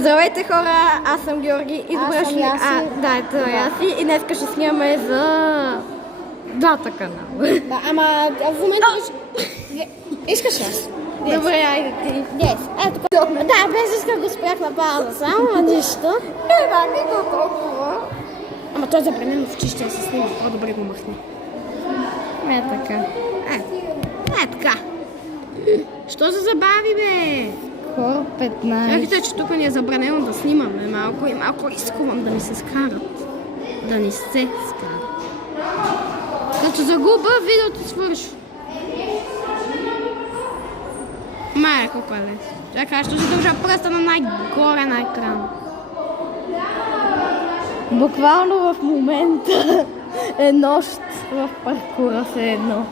Здравейте хора, аз съм Георги и добре дошли. Да, това е Яси и днес ще снимаме за двата канала. Да, ама в момента искаш аз. Добре, айде ти. Ето да, без исках го спрях на пауза само, а нищо. Да, не го толкова. Ама той забранено в чище да се снима, по-добре го махне. Не така. Така. Що се забави, бе? Хора 15. Чакайте, че тук ни е забранено да снимаме малко и малко рискувам да ни се скарат. Да ни се скарат. Като загуба, видеото свърши. Майе, колко е лесно. Чакай, ще държа пръста на най-горе на екрана. Буквално в момента е нощ в паркура се едно.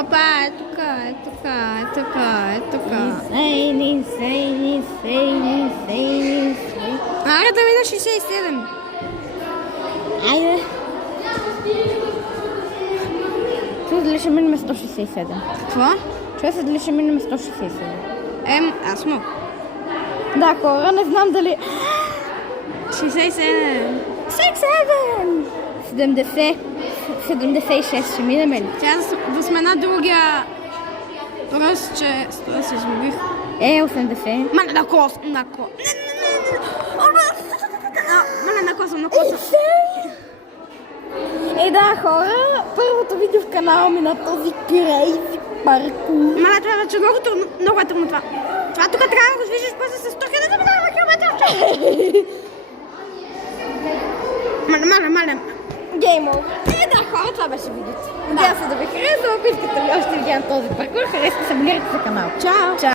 Опа, е тук, е тук, е тук, е тук. Сейни. Айде да видя 67. Айде. Чуй, дали ще минем 167? Какво? Чуй се, дали ще минем 167? Аз мога. Да, хора, не знам дали... 67. 70. 76 ще минем ли? Тя да сме на другия. Просто, че това се измогих. 80. Мале, на кос. Мале, на коса. Да, хора, първото видео в канала ми на този крейзи паркур. Мале, това е много трудно. Много е трудно това. Това тук трябва да го движиш после с 100 км. Мале. Гейм овър. Да, хора, това беше видеото. Надявам се да ви харесва. Ако искате ли още видео на този паркур, харесайте се, абонирайте се канал. Чао.